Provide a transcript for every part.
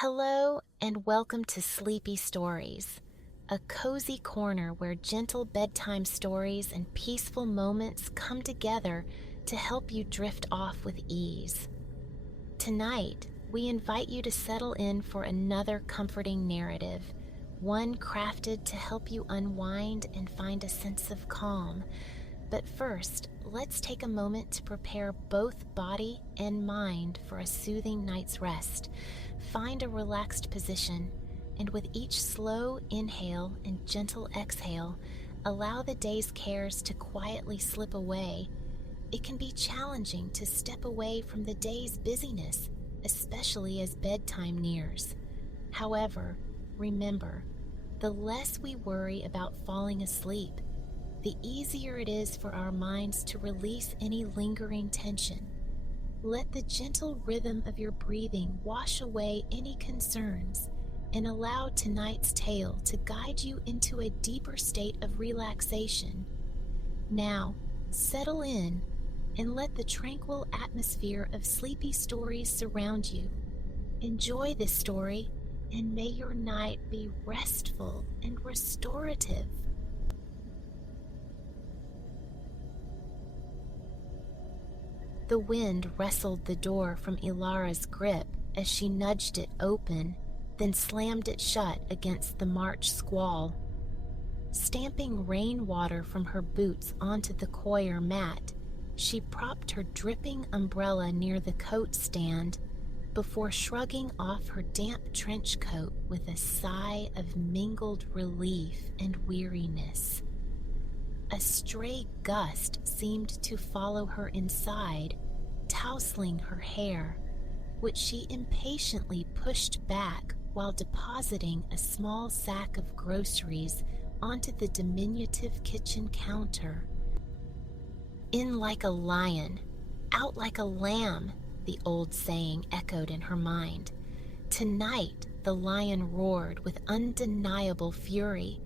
Hello and welcome to Sleepy Stories, a cozy corner where gentle bedtime stories and peaceful moments come together to help you drift off with ease. Tonight, we invite you to settle in for another comforting narrative, one crafted to help you unwind and find a sense of calm. But first, let's take a moment to prepare both body and mind for a soothing night's rest. Find a relaxed position, and with each slow inhale and gentle exhale, allow the day's cares to quietly slip away. It can be challenging to step away from the day's busyness, especially as bedtime nears. However, remember, the less we worry about falling asleep, the easier it is for our minds to release any lingering tension. Let the gentle rhythm of your breathing wash away any concerns and allow tonight's tale to guide you into a deeper state of relaxation. Now, settle in and let the tranquil atmosphere of sleepy stories surround you. Enjoy this story, and may your night be restful and restorative. The wind wrestled the door from Ilara's grip as she nudged it open, then slammed it shut against the March squall. Stamping rainwater from her boots onto the coir mat, she propped her dripping umbrella near the coat stand before shrugging off her damp trench coat with a sigh of mingled relief and weariness. A stray gust seemed to follow her inside, tousling her hair, which she impatiently pushed back while depositing a small sack of groceries onto the diminutive kitchen counter. "In like a lion, out like a lamb," the old saying echoed in her mind. Tonight, the lion roared with undeniable fury.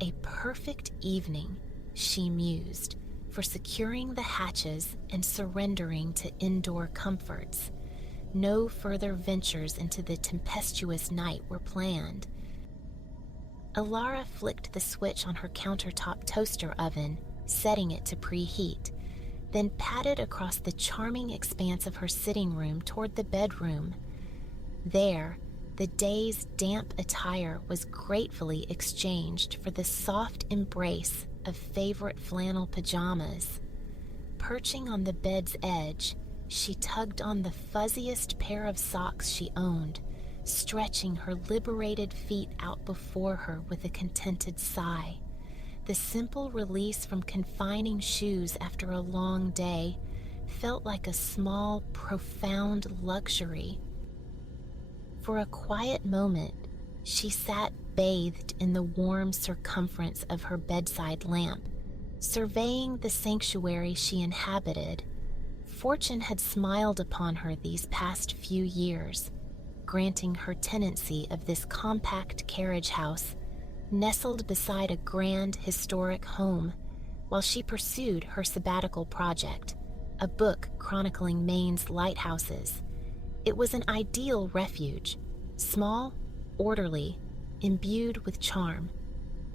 A perfect evening, she mused, for securing the hatches and surrendering to indoor comforts. No further ventures into the tempestuous night were planned. Ilara flicked the switch on her countertop toaster oven, setting it to preheat, then padded across the charming expanse of her sitting room toward the bedroom. There, the day's damp attire was gratefully exchanged for the soft embrace of favorite flannel pajamas. Perching on the bed's edge, she tugged on the fuzziest pair of socks she owned, stretching her liberated feet out before her with a contented sigh. The simple release from confining shoes after a long day felt like a small, profound luxury. For a quiet moment, she sat bathed in the warm circumference of her bedside lamp, surveying the sanctuary she inhabited. Fortune had smiled upon her these past few years, granting her tenancy of this compact carriage house, nestled beside a grand historic home, while she pursued her sabbatical project, a book chronicling Maine's lighthouses. It was an ideal refuge, small, orderly, imbued with charm.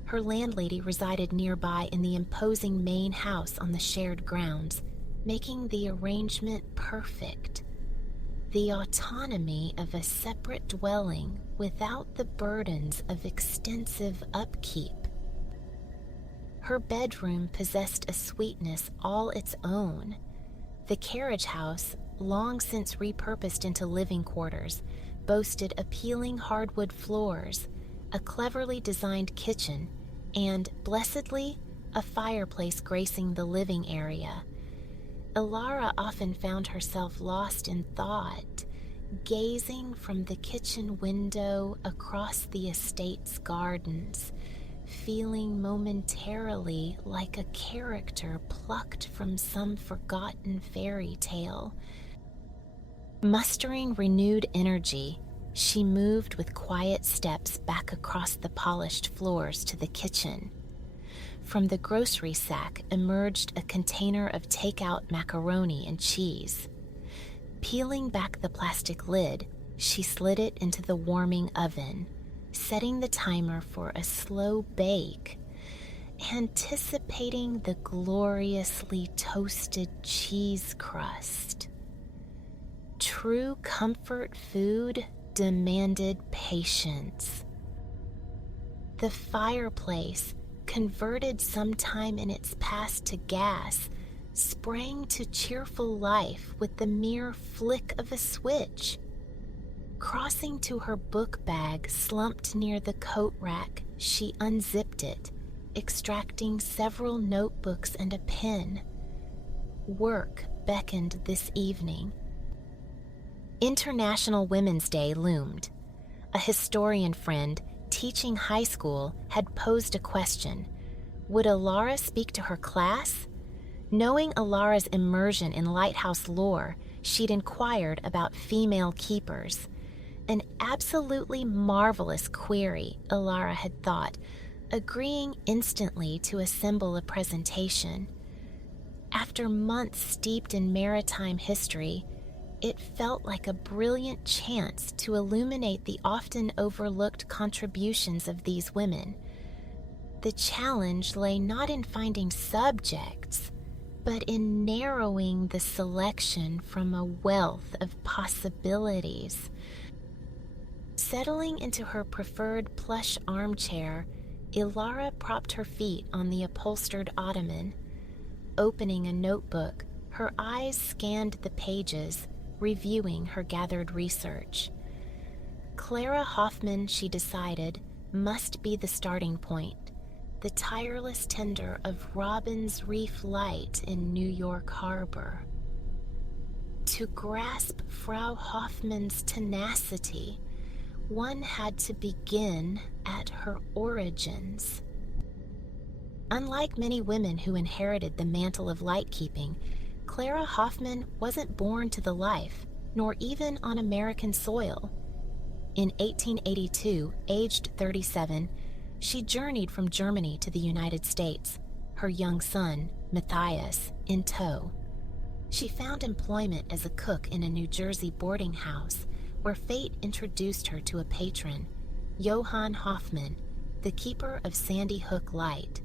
Her landlady resided nearby in the imposing main house on the shared grounds, making the arrangement perfect. The autonomy of a separate dwelling without the burdens of extensive upkeep. Her bedroom possessed a sweetness all its own. The carriage house, long since repurposed into living quarters, boasted appealing hardwood floors, a cleverly designed kitchen, and, blessedly, a fireplace gracing the living area. Ilara often found herself lost in thought, gazing from the kitchen window across the estate's gardens, feeling momentarily like a character plucked from some forgotten fairy tale. Mustering renewed energy, she moved with quiet steps back across the polished floors to the kitchen. From the grocery sack emerged a container of takeout macaroni and cheese. Peeling back the plastic lid, She slid it into the warming oven, setting the timer for a slow bake, anticipating the gloriously toasted cheese crust. True comfort food demanded patience. The fireplace, converted sometime in its past to gas, sprang to cheerful life with the mere flick of a switch. Crossing to her book bag slumped near the coat rack, she unzipped it, extracting several notebooks and a pen. Work beckoned this evening. International Women's Day loomed. A historian friend teaching high school had posed a question. Would Alara speak to her class? Knowing Alara's immersion in lighthouse lore, she'd inquired about female keepers. An absolutely marvelous query, Alara had thought, agreeing instantly to assemble a presentation. After months steeped in maritime history, it felt like a brilliant chance to illuminate the often overlooked contributions of these women. The challenge lay not in finding subjects, but in narrowing the selection from a wealth of possibilities. Settling into her preferred plush armchair, Ilara propped her feet on the upholstered ottoman. Opening a notebook, her eyes scanned the pages, reviewing her gathered research. Clara Hoffman, she decided, must be the starting point, the tireless tender of Robin's Reef Light in New York Harbor. To grasp Frau Hoffman's tenacity, one had to begin at her origins. Unlike many women who inherited the mantle of light-keeping, Clara Hoffman wasn't born to the life, nor even on American soil. In 1882, aged 37, she journeyed from Germany to the United States, her young son, Matthias, in tow. She found employment as a cook in a New Jersey boarding house, where fate introduced her to a patron, Johann Hoffman, the keeper of Sandy Hook Light.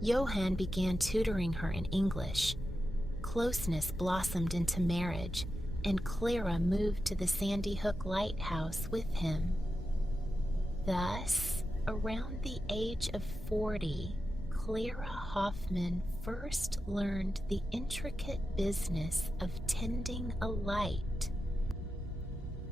Johann began tutoring her in English. Closeness blossomed into marriage, and Clara moved to the Sandy Hook Lighthouse with him. Thus, around the age of 40, Clara Hoffman first learned the intricate business of tending a light.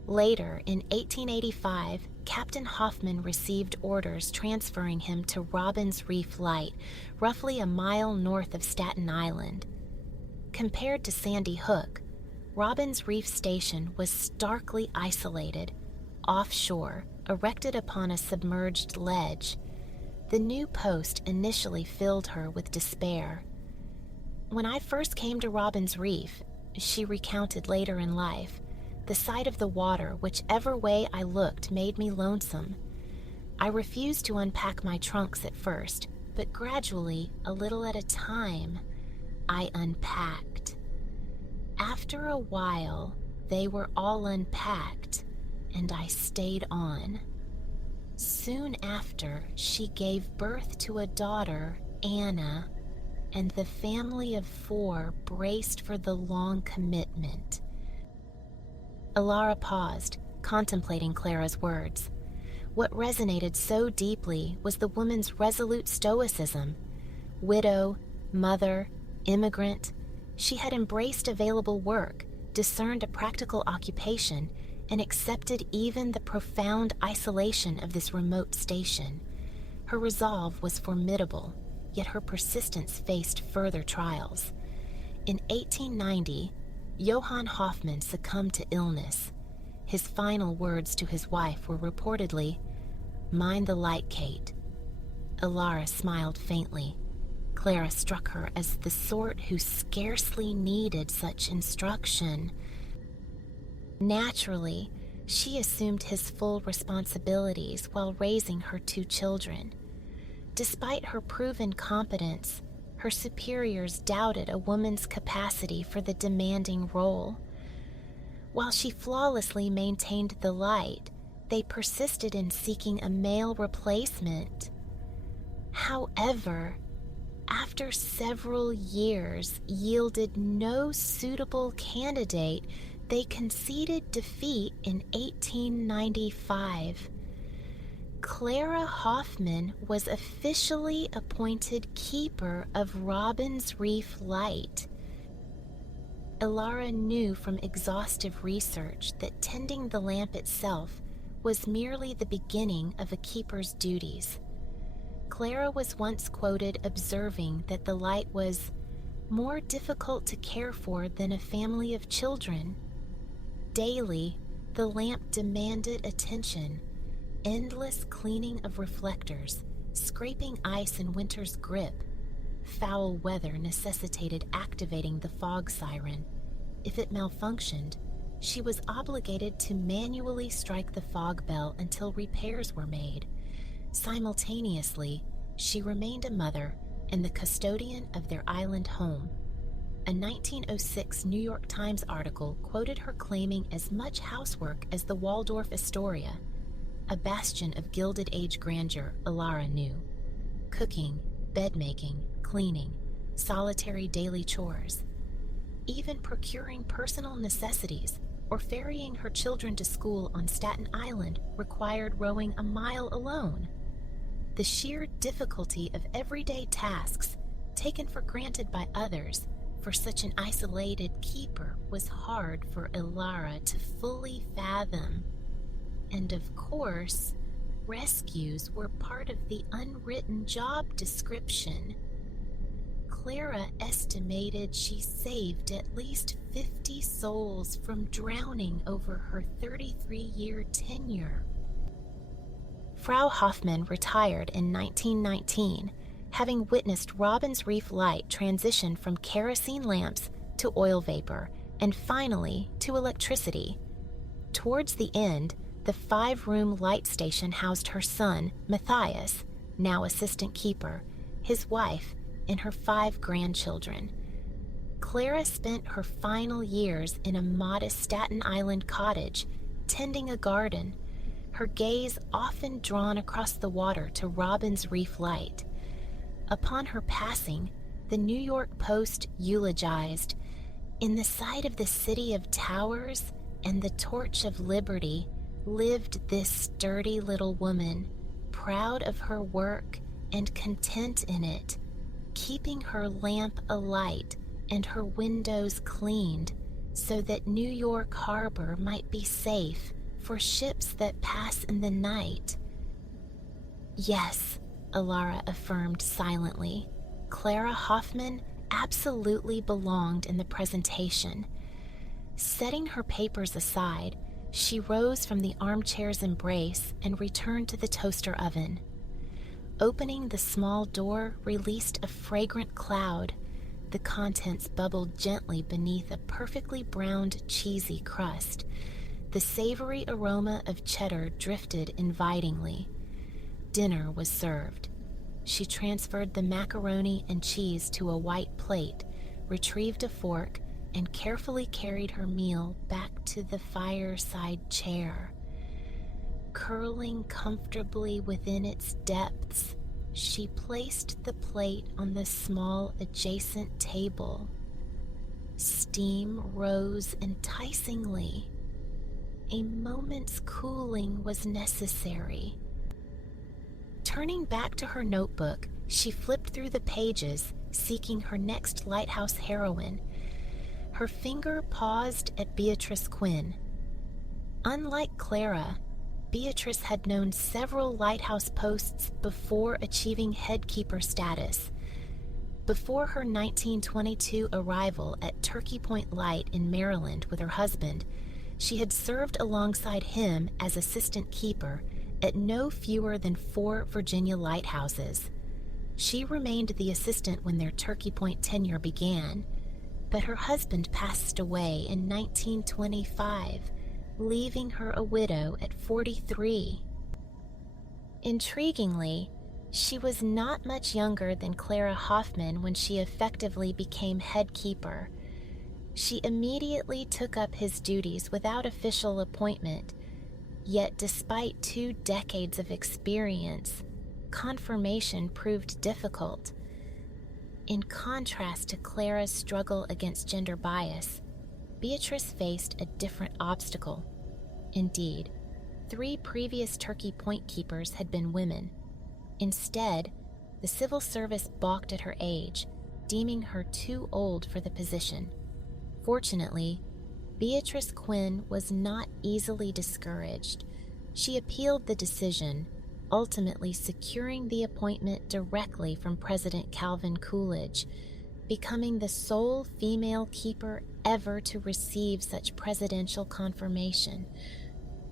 Later, in 1885, Captain Hoffman received orders transferring him to Robin's Reef Light, roughly a mile north of Staten Island. Compared to Sandy Hook, Robin's Reef Station was starkly isolated, offshore, erected upon a submerged ledge. The new post initially filled her with despair. When I first came to Robin's Reef, she recounted later in life, the sight of the water, whichever way I looked, made me lonesome. I refused to unpack my trunks at first, but gradually, a little at a time, I unpacked. After a while, they were all unpacked, and I stayed on. Soon after, she gave birth to a daughter, Anna, and the family of 4 braced for the long commitment. Alara paused, contemplating Clara's words. What resonated so deeply was the woman's resolute stoicism. Widow, mother, immigrant, she had embraced available work, discerned a practical occupation, and accepted even the profound isolation of this remote station. Her resolve was formidable, yet her persistence faced further trials. In 1890, Johann Hoffman succumbed to illness. His final words to his wife were reportedly, "Mind the light, Kate." Alara smiled faintly. Clara struck her as the sort who scarcely needed such instruction. Naturally, she assumed his full responsibilities while raising her 2 children. Despite her proven competence, her superiors doubted a woman's capacity for the demanding role. While she flawlessly maintained the light, they persisted in seeking a male replacement. However, after several years yielded no suitable candidate, they conceded defeat in 1895. Clara Hoffman was officially appointed keeper of Robin's Reef Light. Ilara knew from exhaustive research that tending the lamp itself was merely the beginning of a keeper's duties. Clara was once quoted observing that the light was more difficult to care for than a family of children. Daily, the lamp demanded attention, endless cleaning of reflectors, scraping ice in winter's grip. Foul weather necessitated activating the fog siren. If it malfunctioned, she was obligated to manually strike the fog bell until repairs were made. Simultaneously, she remained a mother and the custodian of their island home. A 1906 New York Times article quoted her claiming as much housework as the Waldorf Astoria, a bastion of Gilded Age grandeur Ilara knew. Cooking, bed-making, cleaning, solitary daily chores. Even procuring personal necessities or ferrying her children to school on Staten Island required rowing a mile alone. The sheer difficulty of everyday tasks, taken for granted by others, for such an isolated keeper was hard for Ilara to fully fathom. And of course, rescues were part of the unwritten job description. Clara estimated she saved at least 50 souls from drowning over her 33-year tenure. Frau Hoffman retired in 1919, having witnessed Robin's Reef Light transition from kerosene lamps to oil vapor, and finally to electricity. Towards the end, the 5-room light station housed her son, Matthias, now assistant keeper, his wife, and her 5 grandchildren. Clara spent her final years in a modest Staten Island cottage, tending a garden, her gaze often drawn across the water to Robin's Reef Light. Upon her passing, the New York Post eulogized, "In the sight of the city of towers and the torch of liberty lived this sturdy little woman, proud of her work and content in it, keeping her lamp alight and her windows cleaned so that New York Harbor might be safe for ships that pass in the night." Yes, Ilara affirmed silently, Clara Hoffman absolutely belonged in the presentation. Setting her papers aside, she rose from the armchair's embrace and returned to the toaster oven. Opening the small door released a fragrant cloud. The contents bubbled gently beneath a perfectly browned, cheesy crust. The savory aroma of cheddar drifted invitingly. Dinner was served. She transferred the macaroni and cheese to a white plate, retrieved a fork, and carefully carried her meal back to the fireside chair. Curling comfortably within its depths, she placed the plate on the small adjacent table. Steam rose enticingly. A moment's cooling was necessary. Turning back to her notebook, she flipped through the pages, seeking her next lighthouse heroine. Her finger paused at Beatrice Quinn. Unlike Clara, Beatrice had known several lighthouse posts before achieving headkeeper status. Before her 1922 arrival at Turkey Point Light in Maryland with her husband, she had served alongside him as assistant keeper at no fewer than 4 Virginia lighthouses. She remained the assistant when their Turkey Point tenure began, but her husband passed away in 1925, leaving her a widow at 43. Intriguingly, she was not much younger than Clara Hoffman when she effectively became head keeper. She immediately took up his duties without official appointment, yet despite 2 decades of experience, confirmation proved difficult. In contrast to Clara's struggle against gender bias, Beatrice faced a different obstacle. Indeed, 3 previous turkey point keepers had been women. Instead, the civil service balked at her age, deeming her too old for the position. Fortunately, Beatrice Quinn was not easily discouraged. She appealed the decision, ultimately securing the appointment directly from President Calvin Coolidge, becoming the sole female keeper ever to receive such presidential confirmation.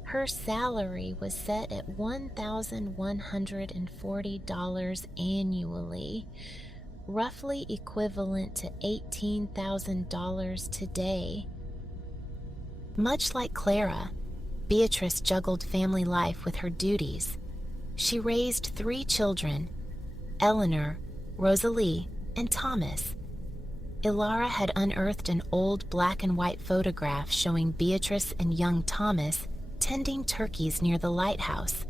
Her salary was set at $1,140 annually, roughly equivalent to $18,000 today. Much like Clara, Beatrice juggled family life with her duties. She raised 3 children, Eleanor, Rosalie, and Thomas. Ilara had unearthed an old black and white photograph showing Beatrice and young Thomas tending turkeys near the lighthouse,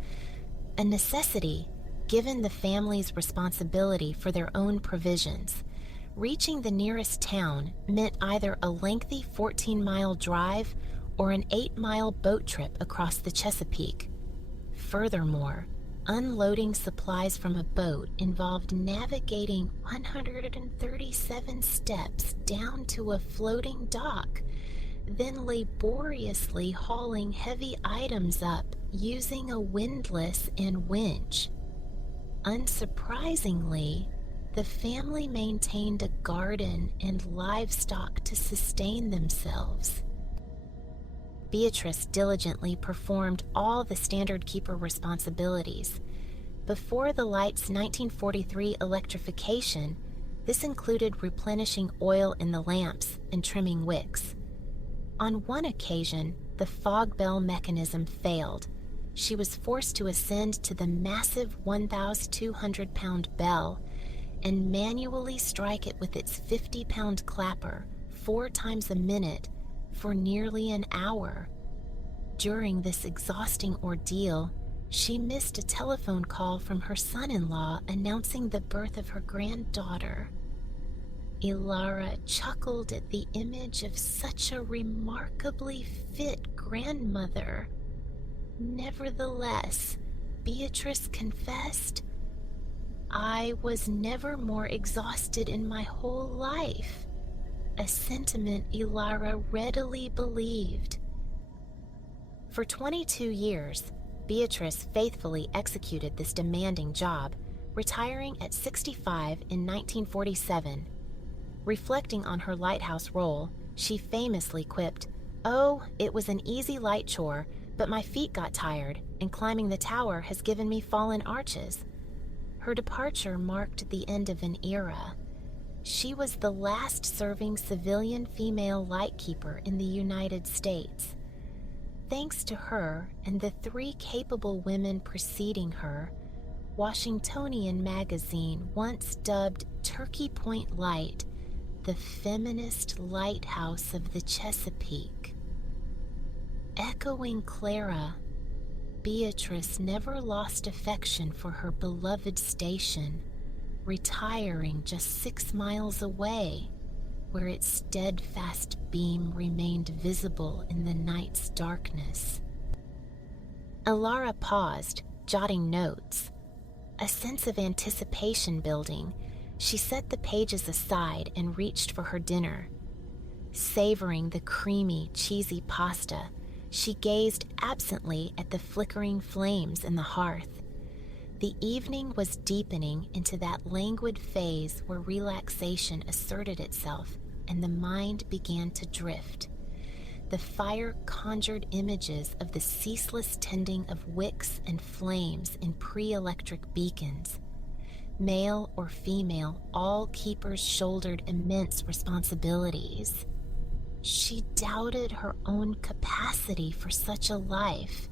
a necessity given the family's responsibility for their own provisions. Reaching the nearest town meant either a lengthy 14-mile drive or an 8-mile boat trip across the Chesapeake. Furthermore, unloading supplies from a boat involved navigating 137 steps down to a floating dock, then laboriously hauling heavy items up using a windlass and winch. Unsurprisingly, the family maintained a garden and livestock to sustain themselves. Beatrice diligently performed all the standard keeper responsibilities. Before the light's 1943 electrification, this included replenishing oil in the lamps and trimming wicks. On one occasion, the fog bell mechanism failed. She was forced to ascend to the massive 1,200-pound bell and manually strike it with its 50-pound clapper 4 times a minute for nearly an hour. During this exhausting ordeal, she missed a telephone call from her son-in-law announcing the birth of her granddaughter. Ilara chuckled at the image of such a remarkably fit grandmother. Nevertheless, Beatrice confessed, "I was never more exhausted in my whole life," a sentiment Ilara readily believed. For 22 years, Beatrice faithfully executed this demanding job, retiring at 65 in 1947. Reflecting on her lighthouse role, she famously quipped, "Oh, it was an easy light chore, but my feet got tired, and climbing the tower has given me fallen arches." Her departure marked the end of an era. She was the last serving civilian female lightkeeper in the United States. Thanks to her and the 3 capable women preceding her, Washingtonian magazine once dubbed Turkey Point Light the feminist lighthouse of the Chesapeake. Echoing Clara, Beatrice never lost affection for her beloved station, retiring just 6 miles away, where its steadfast beam remained visible in the night's darkness. Ilara paused, jotting notes. A sense of anticipation building, she set the pages aside and reached for her dinner. Savoring the creamy, cheesy pasta, she gazed absently at the flickering flames in the hearth. The evening was deepening into that languid phase where relaxation asserted itself and the mind began to drift. The fire conjured images of the ceaseless tending of wicks and flames in pre-electric beacons. Male or female, all keepers shouldered immense responsibilities. She doubted her own capacity for such a life.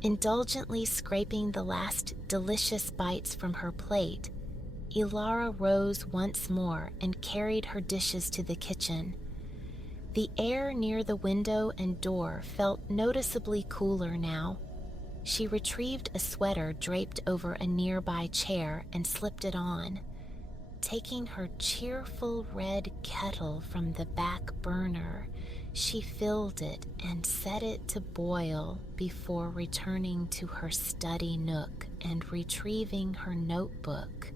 Indulgently scraping the last delicious bites from her plate, Ilara rose once more and carried her dishes to the kitchen, The air near the window and door felt noticeably cooler now. She retrieved a sweater draped over a nearby chair and slipped it on. Taking her cheerful red kettle from the back burner, she filled it and set it to boil before returning to her study nook and retrieving her notebook.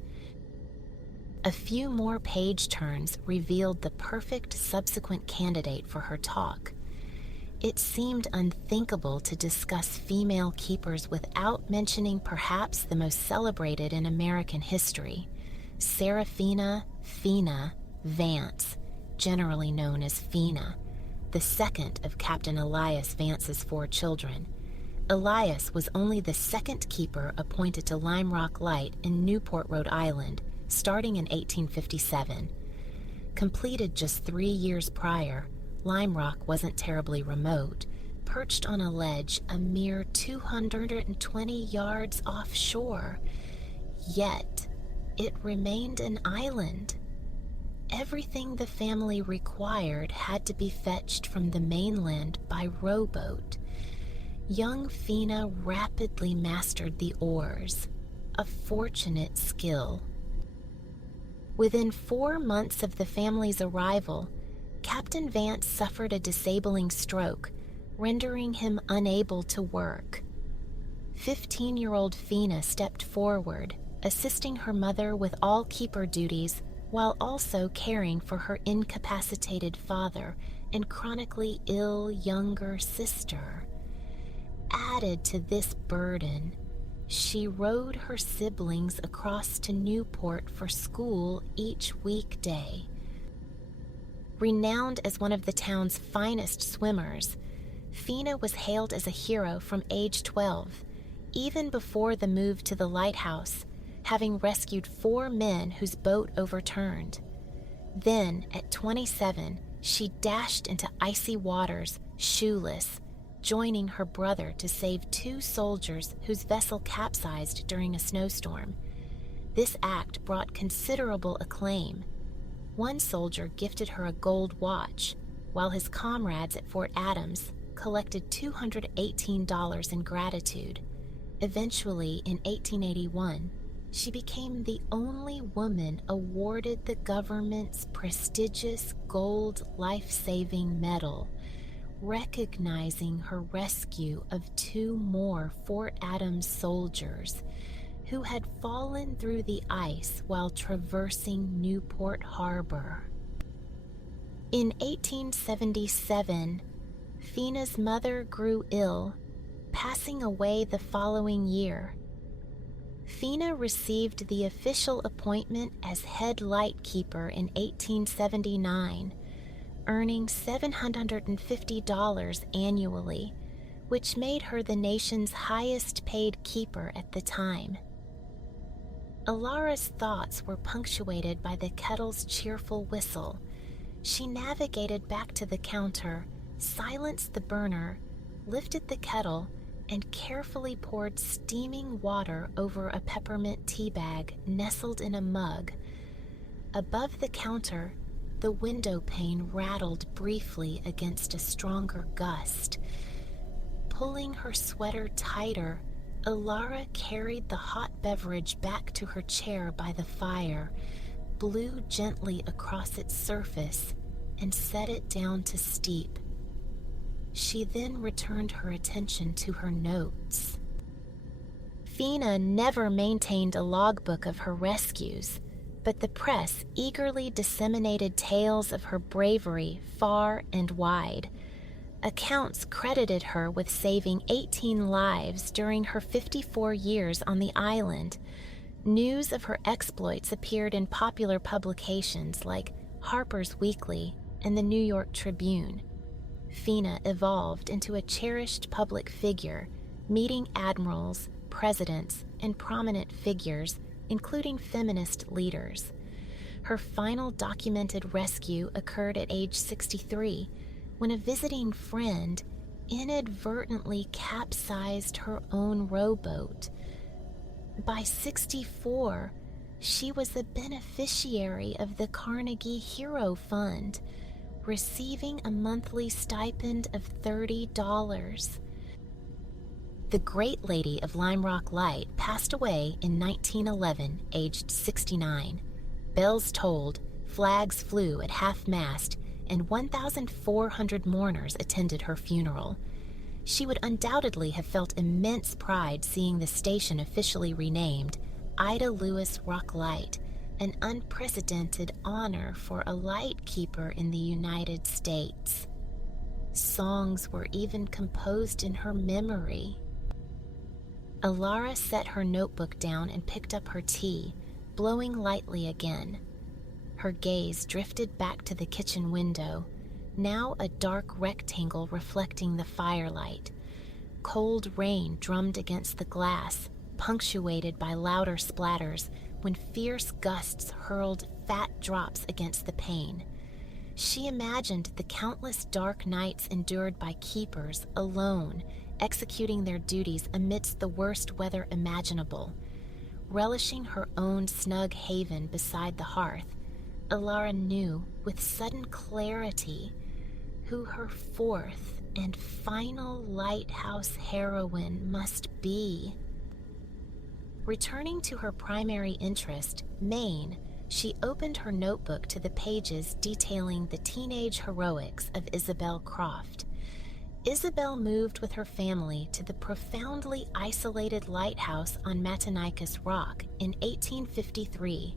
A few more page turns revealed the perfect subsequent candidate for her talk. It seemed unthinkable to discuss female keepers without mentioning perhaps the most celebrated in American history, Seraphina Fina Vance, generally known as Fina, the second of Captain Elias Vance's 4 children. Elias was only the second keeper appointed to Lime Rock Light in Newport, Rhode Island, starting in 1857. Completed just 3 years prior, Lime Rock wasn't terribly remote, perched on a ledge a mere 220 yards offshore. Yet, it remained an island. Everything the family required had to be fetched from the mainland by rowboat. Young Fina rapidly mastered the oars, a fortunate skill. Within 4 months of the family's arrival, Captain Vance suffered a disabling stroke, rendering him unable to work. 15-year-old Fina stepped forward, assisting her mother with all keeper duties while also caring for her incapacitated father and chronically ill younger sister. Added to this burden, she rowed her siblings across to Newport for school each weekday. Renowned as one of the town's finest swimmers, Fina was hailed as a hero from age 12, even before the move to the lighthouse, having rescued 4 men whose boat overturned. Then, at 27, she dashed into icy waters, shoeless, joining her brother to save 2 soldiers whose vessel capsized during a snowstorm. This act brought considerable acclaim. One soldier gifted her a gold watch, while his comrades at Fort Adams collected $218 in gratitude. Eventually, in 1881, she became the only woman awarded the government's prestigious Gold Life-Saving Medal, recognizing her rescue of 2 more Fort Adams soldiers who had fallen through the ice while traversing Newport Harbor. In 1877, Fina's mother grew ill, passing away the following year. Fina received the official appointment as head lightkeeper in 1879, earning $750 annually, which made her the nation's highest-paid keeper at the time. Alara's thoughts were punctuated by the kettle's cheerful whistle. She navigated back to the counter, silenced the burner, lifted the kettle, and carefully poured steaming water over a peppermint tea bag nestled in a mug. Above the counter, the window pane rattled briefly against a stronger gust. Pulling her sweater tighter, Alara carried the hot beverage back to her chair by the fire, blew gently across its surface, and set it down to steep. She then returned her attention to her notes. Fina never maintained a logbook of her rescues, but the press eagerly disseminated tales of her bravery far and wide. Accounts credited her with saving 18 lives during her 54 years on the island. News of her exploits appeared in popular publications like Harper's Weekly and the New York Tribune. Fina evolved into a cherished public figure, meeting admirals, presidents, and prominent figures, including feminist leaders. Her final documented rescue occurred at age 63, when a visiting friend inadvertently capsized her own rowboat. By 64, she was the beneficiary of the Carnegie Hero Fund, receiving a monthly stipend of $30. The great lady of Lime Rock Light passed away in 1911, aged 69. Bells tolled, flags flew at half-mast, and 1,400 mourners attended her funeral. She would undoubtedly have felt immense pride seeing the station officially renamed Ida Lewis Rock Light, an unprecedented honor for a light keeper in the United States. Songs were even composed in her memory. Alara set her notebook down and picked up her tea, blowing lightly again. Her gaze drifted back to the kitchen window, now a dark rectangle reflecting the firelight. Cold rain drummed against the glass, punctuated by louder splatters when fierce gusts hurled fat drops against the pane. She imagined the countless dark nights endured by keepers alone, executing their duties amidst the worst weather imaginable. Relishing her own snug haven beside the hearth, Alara knew with sudden clarity who her fourth and final lighthouse heroine must be. Returning to her primary interest, Maine, she opened her notebook to the pages detailing the teenage heroics of Isabel Croft. Isabel moved with her family to the profoundly isolated lighthouse on Matinicus Rock in 1853.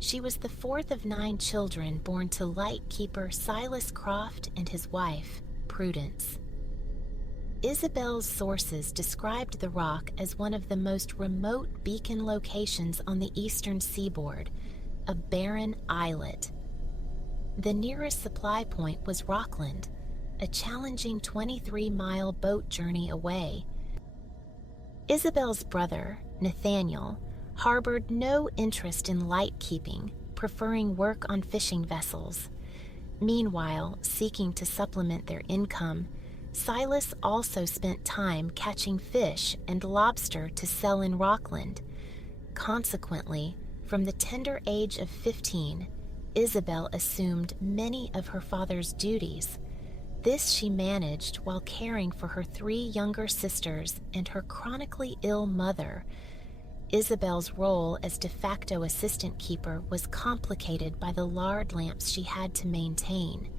She was the fourth of 9 children born to lightkeeper Silas Croft and his wife, Prudence. Isabel's sources described the rock as one of the most remote beacon locations on the eastern seaboard, a barren islet. The nearest supply point was Rockland, a challenging 23-mile boat journey away. Isabel's brother, Nathaniel, harbored no interest in light keeping, preferring work on fishing vessels. Meanwhile, seeking to supplement their income, Silas also spent time catching fish and lobster to sell in Rockland. Consequently, from the tender age of 15, Isabel assumed many of her father's duties. This she managed while caring for her 3 younger sisters and her chronically ill mother. Isabel's role as de facto assistant keeper was complicated by the lard lamps she had to maintain.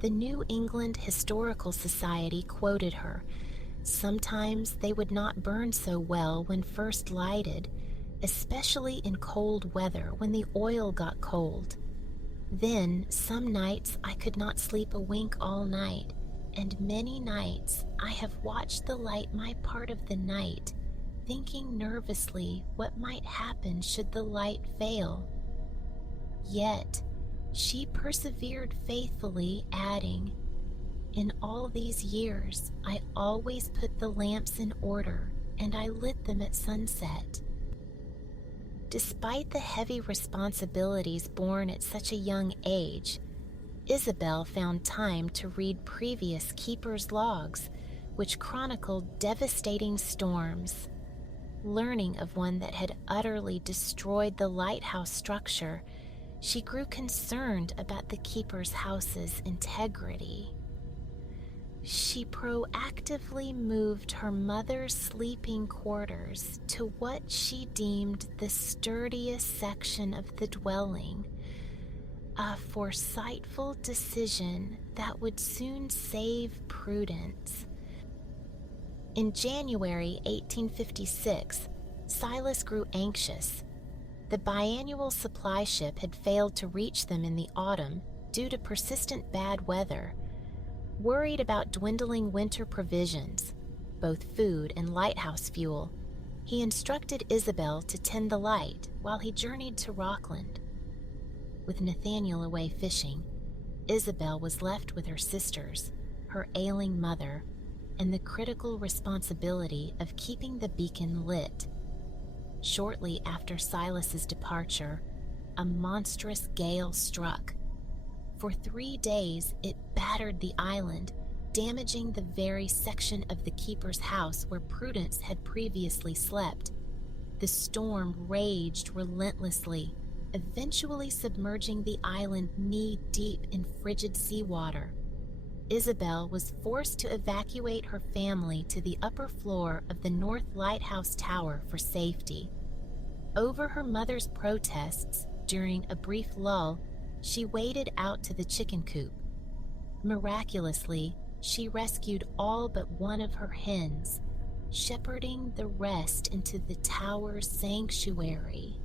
The New England Historical Society quoted her. Sometimes they would not burn so well when first lighted, especially in cold weather when the oil got cold. Then, some nights I could not sleep a wink all night, and many nights I have watched the light my part of the night, thinking nervously what might happen should the light fail. Yet, she persevered faithfully, adding, "In all these years, I always put the lamps in order, and I lit them at sunset." Despite the heavy responsibilities borne at such a young age, Isabel found time to read previous keepers' logs, which chronicled devastating storms. Learning of one that had utterly destroyed the lighthouse structure, she grew concerned about the keeper's house's integrity. She proactively moved her mother's sleeping quarters to what she deemed the sturdiest section of the dwelling, a foresightful decision that would soon save Prudence. In January 1856, Silas grew anxious. The biannual supply ship had failed to reach them in the autumn due to persistent bad weather. Worried about dwindling winter provisions, both food and lighthouse fuel, he instructed Isabel to tend the light while he journeyed to Rockland. With Nathaniel away fishing, Isabel was left with her sisters, her ailing mother, and the critical responsibility of keeping the beacon lit. Shortly after Silas's departure, a monstrous gale struck. For 3 days, it battered the island, damaging the very section of the keeper's house where Prudence had previously slept. The storm raged relentlessly, eventually submerging the island knee-deep in frigid seawater. Isabel was forced to evacuate her family to the upper floor of the North Lighthouse Tower for safety. Over her mother's protests, during a brief lull, she waded out to the chicken coop. Miraculously, she rescued all but one of her hens, shepherding the rest into the tower's sanctuary.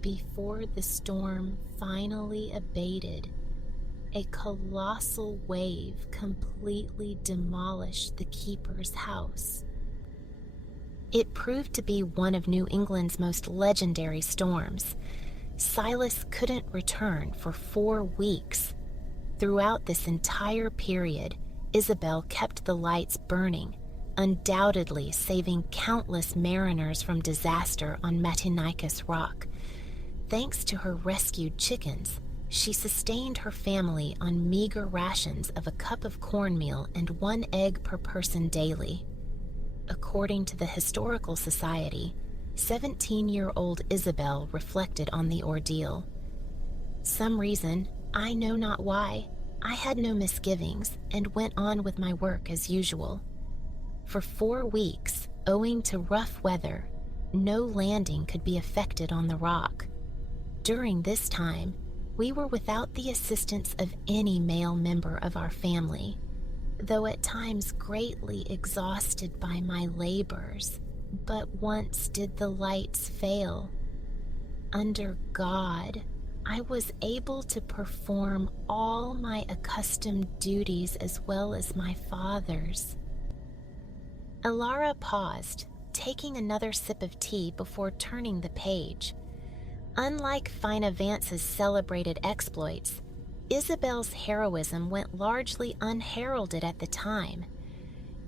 Before the storm finally abated, a colossal wave completely demolished the keeper's house. It proved to be one of New England's most legendary storms. Silas couldn't return for 4 weeks. Throughout this entire period, Isabel kept the lights burning, undoubtedly saving countless mariners from disaster on Matinicus Rock. Thanks to her rescued chickens, she sustained her family on meager rations of a cup of cornmeal and 1 egg per person daily. According to the Historical Society, 17-year-old Isabel reflected on the ordeal. Some reason, I know not why, I had no misgivings and went on with my work as usual. For 4 weeks, owing to rough weather, no landing could be effected on the rock. During this time, we were without the assistance of any male member of our family, though at times greatly exhausted by my labors. But once did the lights fail. Under God, I was able to perform all my accustomed duties as well as my father's. Alara paused, taking another sip of tea before turning the page. Unlike Fina Vance's celebrated exploits, Isabel's heroism went largely unheralded at the time.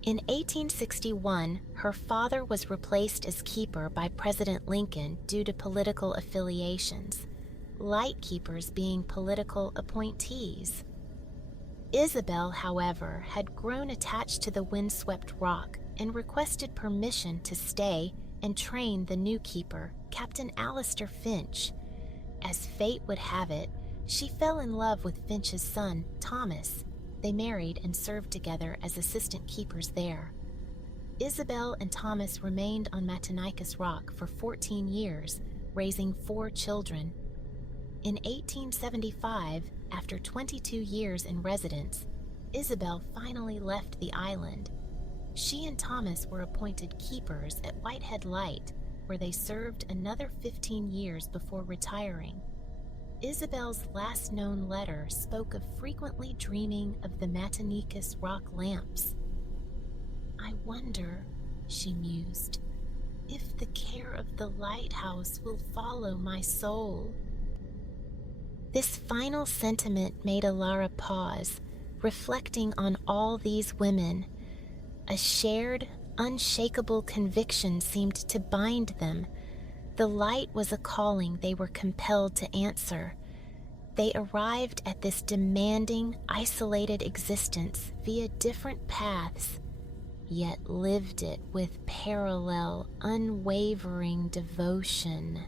In 1861, her father was replaced as keeper by President Lincoln due to political affiliations, light keepers being political appointees. Isabel, however, had grown attached to the windswept rock and requested permission to stay and train the new keeper, Captain Alistair Finch. As fate would have it, she fell in love with Finch's son, Thomas. They married and served together as assistant keepers there. Isabel and Thomas remained on Matinicus Rock for 14 years, raising 4 children. In 1875, after 22 years in residence, Isabel finally left the island. She and Thomas were appointed keepers at Whitehead Light, where they served another 15 years before retiring. Isabel's last known letter spoke of frequently dreaming of the Matinicus Rock lamps. I wonder, she mused, if the care of the lighthouse will follow my soul. This final sentiment made Alara pause, reflecting on all these women. A shared, unshakable conviction seemed to bind them. The light was a calling they were compelled to answer. They arrived at this demanding, isolated existence via different paths, yet lived it with parallel, unwavering devotion.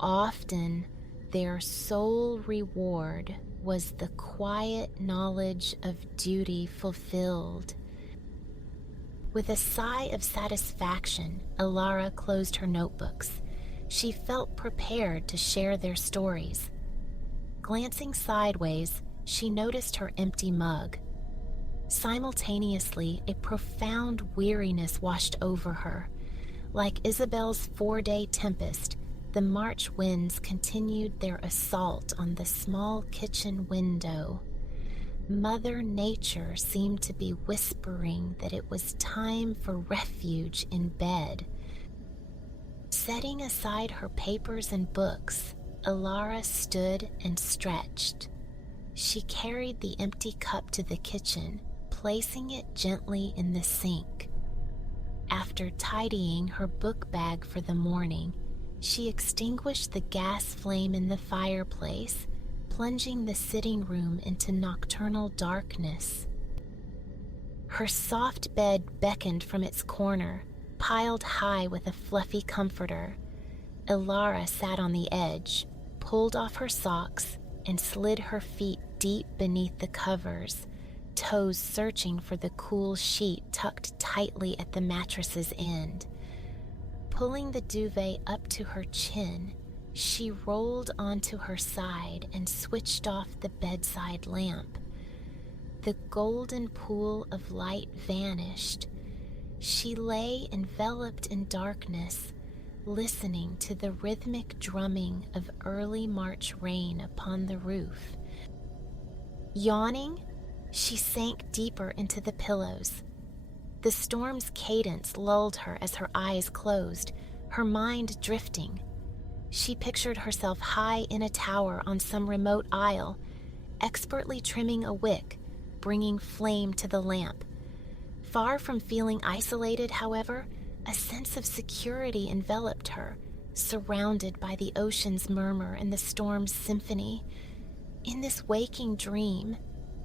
Often, their sole reward was the quiet knowledge of duty fulfilled. With a sigh of satisfaction, Alara closed her notebooks. She felt prepared to share their stories. Glancing sideways, she noticed her empty mug. Simultaneously, a profound weariness washed over her. Like Isabel's 4-day tempest, the March winds continued their assault on the small kitchen window. Mother Nature seemed to be whispering that it was time for refuge in bed. Setting aside her papers and books, Alara stood and stretched. She carried the empty cup to the kitchen, placing it gently in the sink. After tidying her book bag for the morning, she extinguished the gas flame in the fireplace, plunging the sitting room into nocturnal darkness. Her soft bed beckoned from its corner, piled high with a fluffy comforter. Alara sat on the edge, pulled off her socks and slid her feet deep beneath the covers, toes searching for the cool sheet tucked tightly at the mattress's end. Pulling the duvet up to her chin, she rolled onto her side and switched off the bedside lamp. The golden pool of light vanished. She lay enveloped in darkness, listening to the rhythmic drumming of early March rain upon the roof. Yawning, she sank deeper into the pillows. The storm's cadence lulled her as her eyes closed, her mind drifting. She pictured herself high in a tower on some remote isle, expertly trimming a wick, bringing flame to the lamp. Far from feeling isolated, however, a sense of security enveloped her, surrounded by the ocean's murmur and the storm's symphony. In this waking dream,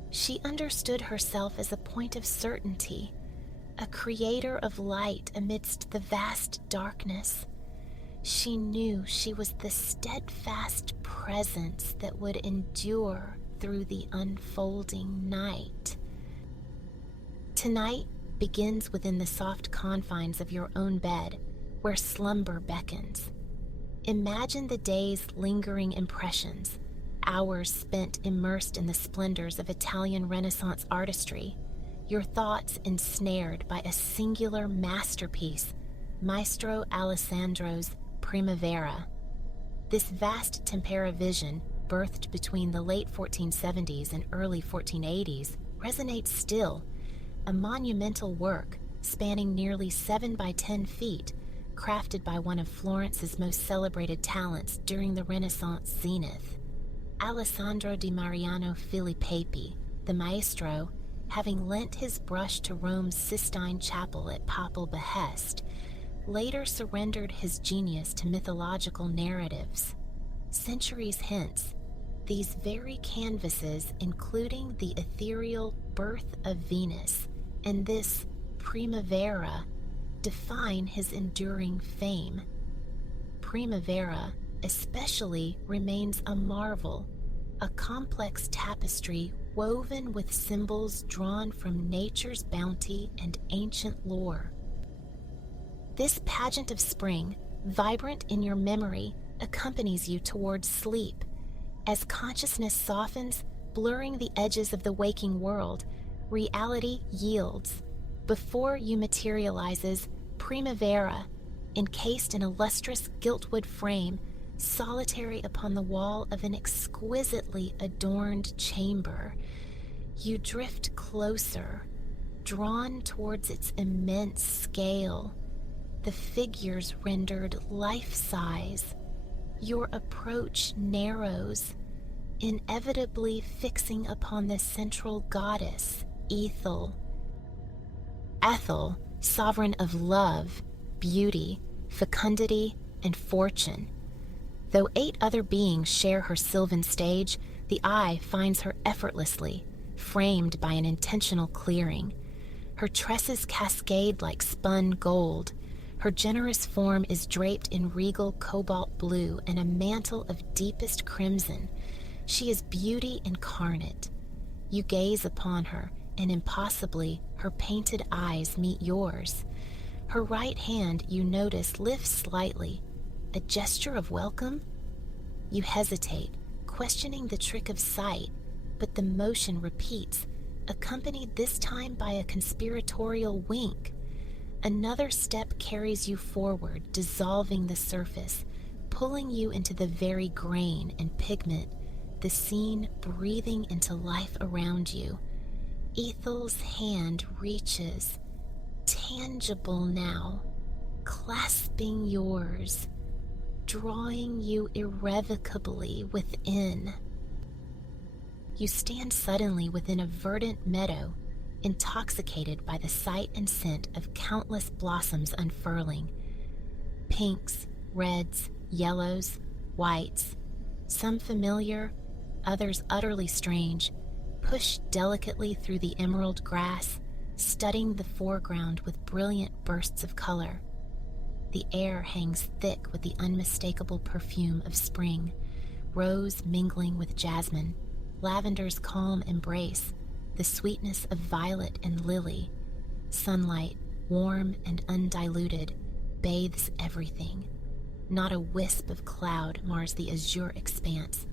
she understood herself as a point of certainty, a creator of light amidst the vast darkness. She knew she was the steadfast presence that would endure through the unfolding night. Tonight begins within the soft confines of your own bed, where slumber beckons. Imagine the day's lingering impressions, hours spent immersed in the splendors of Italian Renaissance artistry, your thoughts ensnared by a singular masterpiece, Maestro Alessandro's Primavera. This vast tempera vision, birthed between the late 1470s and early 1480s, resonates still, a monumental work spanning nearly 7 by 10 feet, crafted by one of Florence's most celebrated talents during the Renaissance zenith. Alessandro di Mariano Filippi, the maestro, having lent his brush to Rome's Sistine Chapel at papal behest, later surrendered his genius to mythological narratives. Centuries hence, these very canvases, including the ethereal Birth of Venus and this Primavera, define his enduring fame. Primavera especially remains a marvel, a complex tapestry woven with symbols drawn from nature's bounty and ancient lore. This pageant of spring, vibrant in your memory, accompanies you towards sleep. As consciousness softens, blurring the edges of the waking world, reality yields. Before you materializes Primavera, encased in a lustrous giltwood frame, solitary upon the wall of an exquisitely adorned chamber. You drift closer, drawn towards its immense scale, the figures rendered life-size. Your approach narrows, inevitably fixing upon the central goddess, Ethel. Ethel, sovereign of love, beauty, fecundity, and fortune. Though 8 other beings share her sylvan stage, the eye finds her effortlessly, framed by an intentional clearing. Her tresses cascade like spun gold. Her generous form is draped in regal cobalt blue and a mantle of deepest crimson. She is beauty incarnate. You gaze upon her, and impossibly, her painted eyes meet yours. Her right hand, you notice, lifts slightly. A gesture of welcome? You hesitate, questioning the trick of sight, but the motion repeats, accompanied this time by a conspiratorial wink. Another step carries you forward, dissolving the surface, pulling you into the very grain and pigment, the scene breathing into life around you. Ethel's hand reaches, tangible now, clasping yours, drawing you irrevocably within. You stand suddenly within a verdant meadow, intoxicated by the sight and scent of countless blossoms unfurling. Pinks, reds, yellows, whites, some familiar, others utterly strange, push delicately through the emerald grass, studding the foreground with brilliant bursts of color. The air hangs thick with the unmistakable perfume of spring. rose mingling with jasmine, lavender's calm embrace, the sweetness of violet and lily. Sunlight, warm and undiluted, bathes everything. Not a wisp of cloud mars the azure expanse.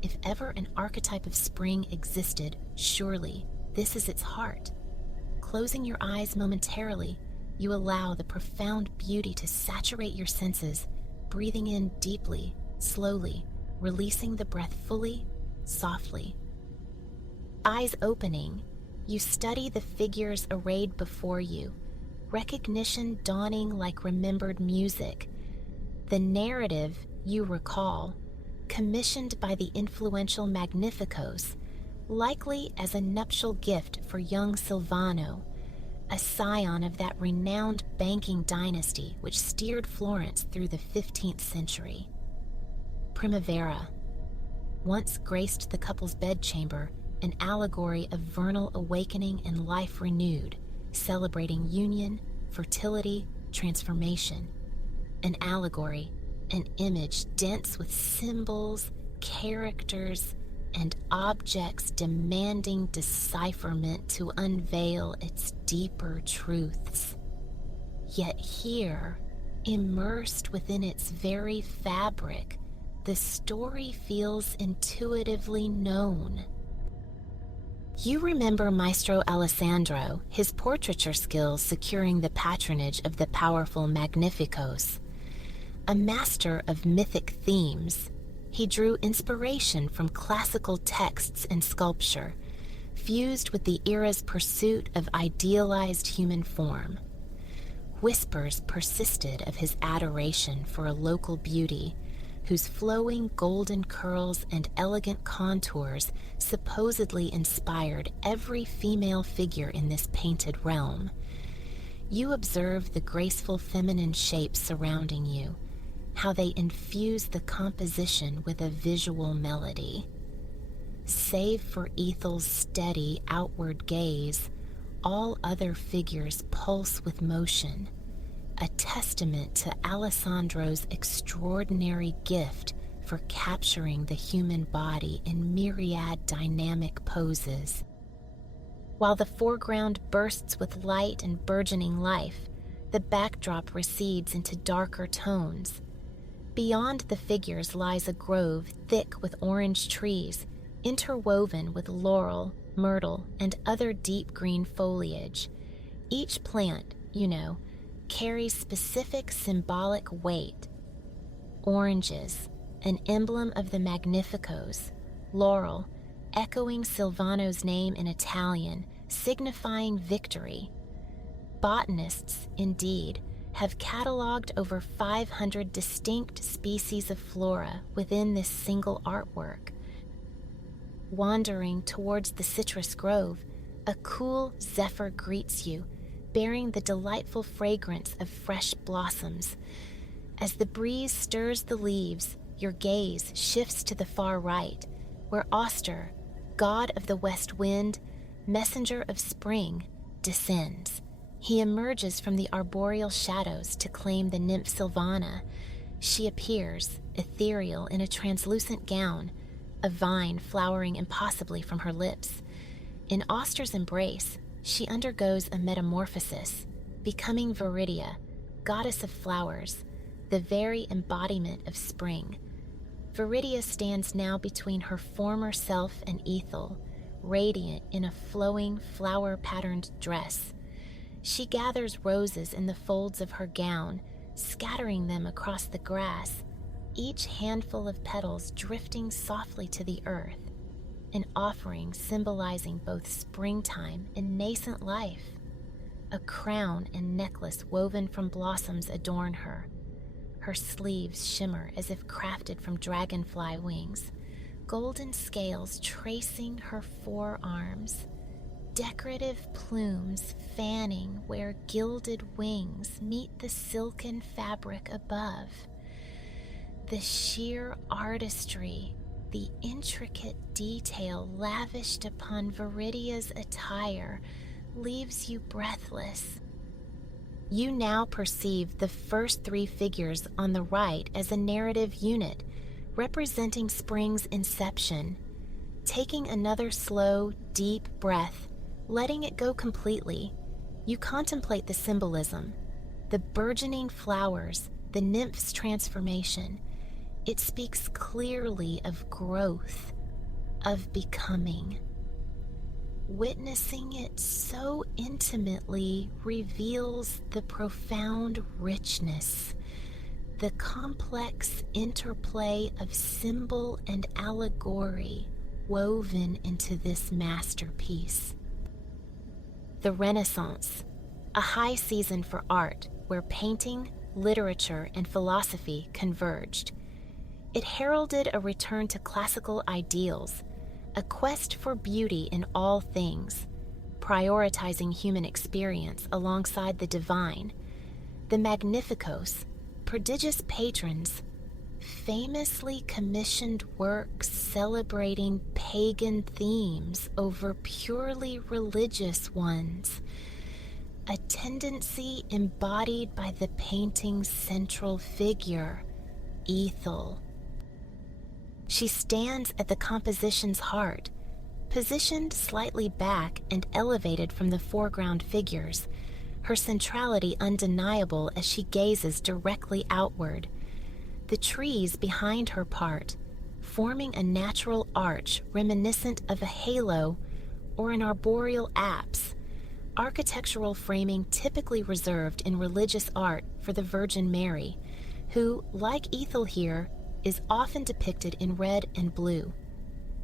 If ever an archetype of spring existed, surely this is its heart. Closing your eyes momentarily, you allow the profound beauty to saturate your senses, breathing in deeply, slowly, releasing the breath fully, softly. Eyes opening, you study the figures arrayed before you, recognition dawning like remembered music. The narrative you recall, commissioned by the influential Magnificos, likely as a nuptial gift for young Silvano, a scion of that renowned banking dynasty which steered Florence through the 15th century. Primavera once graced the couple's bedchamber, an allegory of vernal awakening and life renewed, celebrating union, fertility, transformation. An allegory, an image dense with symbols, characters, and objects demanding decipherment to unveil its deeper truths. Yet here, immersed within its very fabric, the story feels intuitively known. You remember Maestro Alessandro, his portraiture skills securing the patronage of the powerful Magnificos. A master of mythic themes, he drew inspiration from classical texts and sculpture, fused with the era's pursuit of idealized human form. Whispers persisted of his adoration for a local beauty, whose flowing golden curls and elegant contours supposedly inspired every female figure in this painted realm. You observe the graceful feminine shapes surrounding you, how they infuse the composition with a visual melody. Save for Ethel's steady outward gaze, all other figures pulse with motion, a testament to Alessandro's extraordinary gift for capturing the human body in myriad dynamic poses. While the foreground bursts with light and burgeoning life, the backdrop recedes into darker tones. Beyond the figures lies a grove thick with orange trees, interwoven with laurel, myrtle, and other deep green foliage. Each plant, carries specific symbolic weight. Oranges, an emblem of the Magnificos. Laurel, echoing Silvano's name in Italian, signifying victory. Botanists, indeed, have cataloged over 500 distinct species of flora within this single artwork. Wandering towards the citrus grove, a cool zephyr greets you, bearing the delightful fragrance of fresh blossoms. As the breeze stirs the leaves, your gaze shifts to the far right, where Auster, god of the west wind, messenger of spring, descends. He emerges from the arboreal shadows to claim the nymph Silvana. She appears, ethereal in a translucent gown, a vine flowering impossibly from her lips. In Auster's embrace, she undergoes a metamorphosis, becoming Viridia, goddess of flowers, the very embodiment of spring. Viridia stands now between her former self and Ethel, radiant in a flowing, flower-patterned dress. She gathers roses in the folds of her gown, scattering them across the grass, each handful of petals drifting softly to the earth, an offering symbolizing both springtime and nascent life. A crown and necklace woven from blossoms adorn her. Her sleeves shimmer as if crafted from dragonfly wings, golden scales tracing her forearms, decorative plumes fanning where gilded wings meet the silken fabric above. The sheer artistry, the intricate detail lavished upon Viridia's attire leaves you breathless. You now perceive the first three figures on the right as a narrative unit, representing spring's inception. Taking another slow, deep breath, letting it go completely, you contemplate the symbolism, the burgeoning flowers, the nymph's transformation. It speaks clearly of growth, of becoming. Witnessing it so intimately reveals the profound richness, the complex interplay of symbol and allegory woven into this masterpiece. The Renaissance, a high season for art where painting, literature, and philosophy converged. It heralded a return to classical ideals, a quest for beauty in all things, prioritizing human experience alongside the divine. The Magnificos, prodigious patrons, famously commissioned works celebrating pagan themes over purely religious ones, a tendency embodied by the painting's central figure, Ethel. She stands at the composition's heart, positioned slightly back and elevated from the foreground figures, her centrality undeniable as she gazes directly outward. The trees behind her part, forming a natural arch reminiscent of a halo or an arboreal apse, architectural framing typically reserved in religious art for the Virgin Mary, who, like Ethel here, is often depicted in red and blue.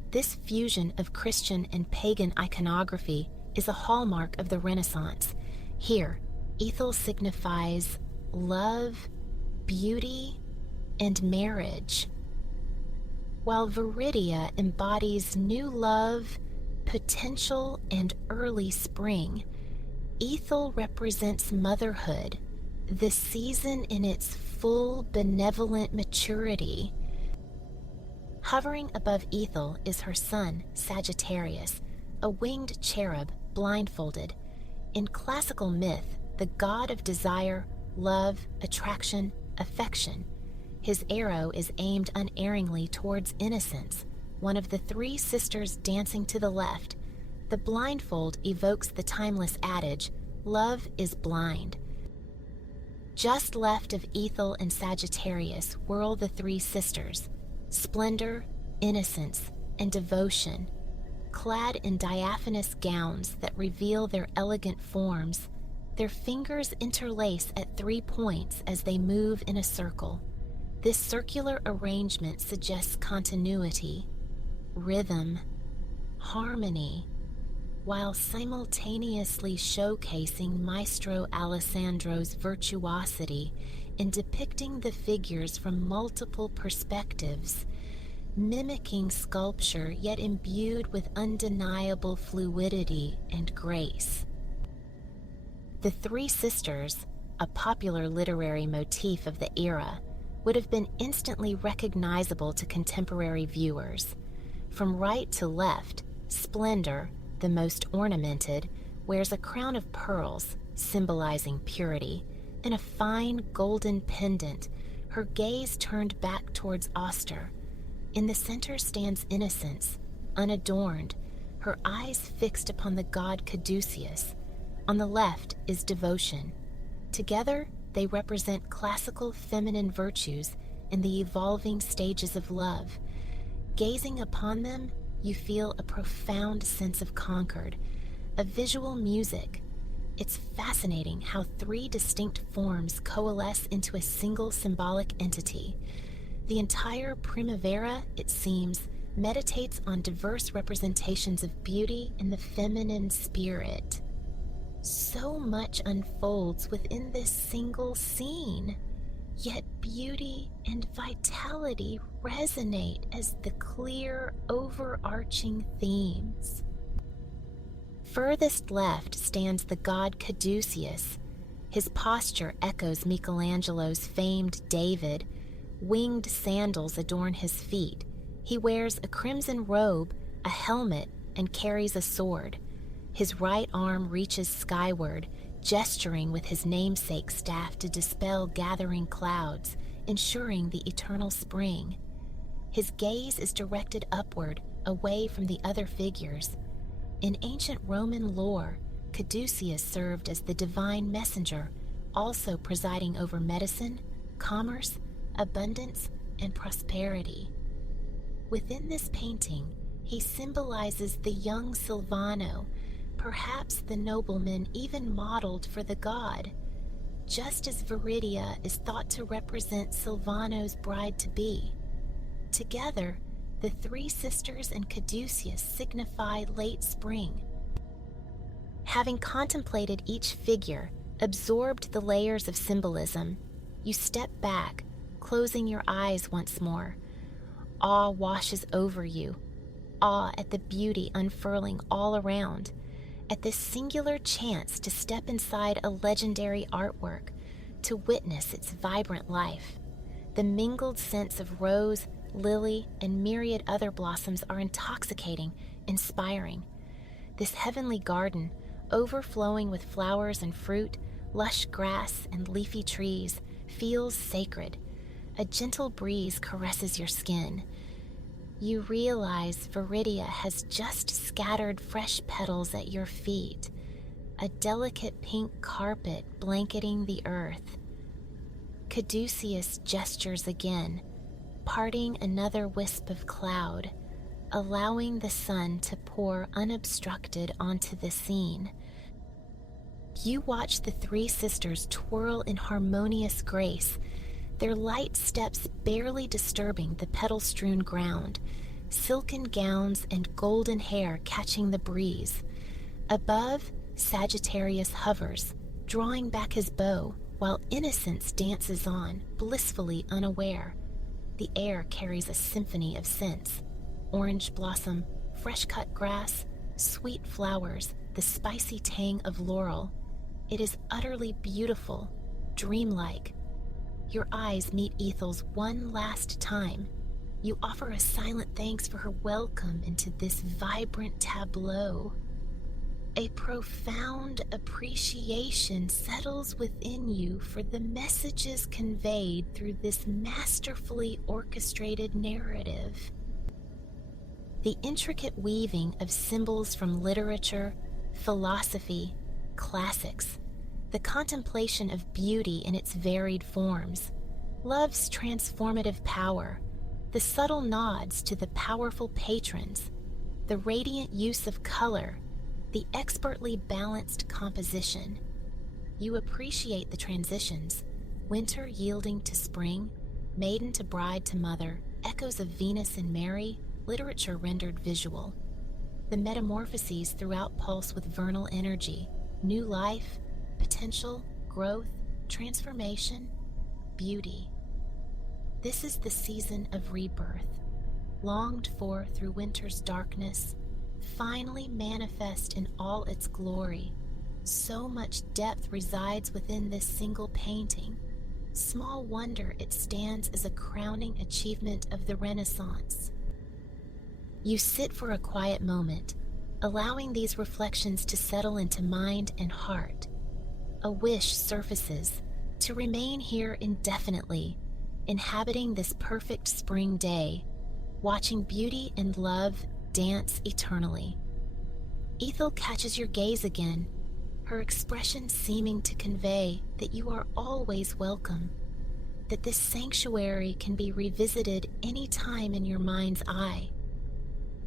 This fusion of Christian and pagan iconography is a hallmark of the Renaissance. Here, Ethel signifies love, beauty, and marriage, while Viridia embodies new love, potential, and early spring. Ethel represents motherhood, the season in its full benevolent maturity. Hovering above Ethel is her son, Sagittarius, a winged cherub, blindfolded. In classical myth, the god of desire, love, attraction, affection. His arrow is aimed unerringly towards innocence, one of the three sisters dancing to the left. The blindfold evokes the timeless adage, love is blind. Just left of Ethel and Sagittarius whirl the three sisters, splendor, innocence, and devotion, clad in diaphanous gowns that reveal their elegant forms. Their fingers interlace at 3 points as they move in a circle. This circular arrangement suggests continuity, rhythm, harmony, while simultaneously showcasing Maestro Alessandro's virtuosity in depicting the figures from multiple perspectives, mimicking sculpture yet imbued with undeniable fluidity and grace. The Three Sisters, a popular literary motif of the era, would have been instantly recognizable to contemporary viewers. From right to left, Splendor, the most ornamented, wears a crown of pearls, symbolizing purity, and a fine golden pendant, her gaze turned back towards Auster. In the center stands Innocence, unadorned, her eyes fixed upon the god Caduceus. On the left is Devotion. Together, they represent classical feminine virtues and the evolving stages of love. Gazing upon them, you feel a profound sense of concord, a visual music. It's fascinating how three distinct forms coalesce into a single symbolic entity. The entire Primavera, it seems, meditates on diverse representations of beauty and the feminine spirit. So much unfolds within this single scene, yet beauty and vitality resonate as the clear, overarching themes. Furthest left stands the god Caduceus. His posture echoes Michelangelo's famed David. Winged sandals adorn his feet. He wears a crimson robe, a helmet, and carries a sword. His right arm reaches skyward, gesturing with his namesake staff to dispel gathering clouds, ensuring the eternal spring. His gaze is directed upward, away from the other figures. In ancient Roman lore, Caduceus served as the divine messenger, also presiding over medicine, commerce, abundance, and prosperity. Within this painting, he symbolizes the young Silvano, perhaps the nobleman even modeled for the god, just as Viridia is thought to represent Silvano's bride-to-be. Together, the three sisters and Caduceus signify late spring. Having contemplated each figure, absorbed the layers of symbolism, you step back, closing your eyes once more. Awe washes over you, awe at the beauty unfurling all around, at this singular chance to step inside a legendary artwork, to witness its vibrant life. The mingled scents of rose, lily, and myriad other blossoms are intoxicating, inspiring. This heavenly garden, overflowing with flowers and fruit, lush grass and leafy trees, feels sacred. A gentle breeze caresses your skin. You realize Viridia has just scattered fresh petals at your feet, a delicate pink carpet blanketing the earth. Caduceus gestures again, parting another wisp of cloud, allowing the sun to pour unobstructed onto the scene. You watch the three sisters twirl in harmonious grace, their light steps barely disturbing the petal-strewn ground, silken gowns and golden hair catching the breeze. Above, Sagittarius hovers, drawing back his bow, while innocence dances on, blissfully unaware. The air carries a symphony of scents: orange blossom, fresh-cut grass, sweet flowers, the spicy tang of laurel. It is utterly beautiful, dreamlike. Your eyes meet Ethel's one last time. You offer a silent thanks for her welcome into this vibrant tableau. A profound appreciation settles within you for the messages conveyed through this masterfully orchestrated narrative. The intricate weaving of symbols from literature, philosophy, classics, the contemplation of beauty in its varied forms, love's transformative power, the subtle nods to the powerful patrons, the radiant use of color, the expertly balanced composition. You appreciate the transitions, winter yielding to spring, maiden to bride to mother, echoes of Venus and Mary, literature rendered visual. The metamorphoses throughout pulse with vernal energy, new life, potential, growth, transformation, beauty. This is the season of rebirth, longed for through winter's darkness, finally manifest in all its glory. So much depth resides within this single painting. Small wonder it stands as a crowning achievement of the Renaissance. You sit for a quiet moment, allowing these reflections to settle into mind and heart. A wish surfaces to remain here indefinitely, inhabiting this perfect spring day, watching beauty and love dance eternally. Ethel catches your gaze again, her expression seeming to convey that you are always welcome, that this sanctuary can be revisited any time in your mind's eye.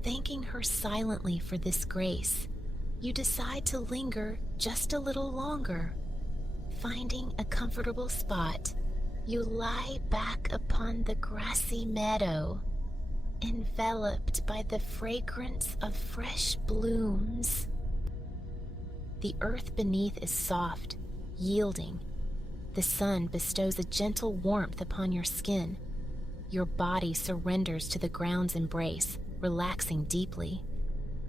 Thanking her silently for this grace, you decide to linger just a little longer. Finding a comfortable spot, you lie back upon the grassy meadow, enveloped by the fragrance of fresh blooms. The earth beneath is soft, yielding. The sun bestows a gentle warmth upon your skin. Your body surrenders to the ground's embrace, relaxing deeply.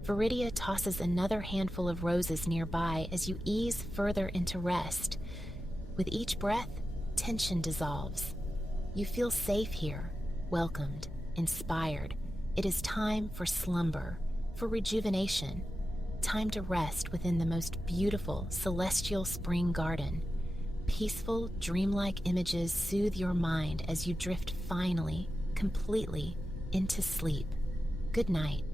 Viridia tosses another handful of roses nearby as you ease further into rest. With each breath, tension dissolves. You feel safe here, welcomed, inspired. It is time for slumber, for rejuvenation. Time to rest within the most beautiful, celestial spring garden. Peaceful, dreamlike images soothe your mind as you drift finally, completely, into sleep. Good night.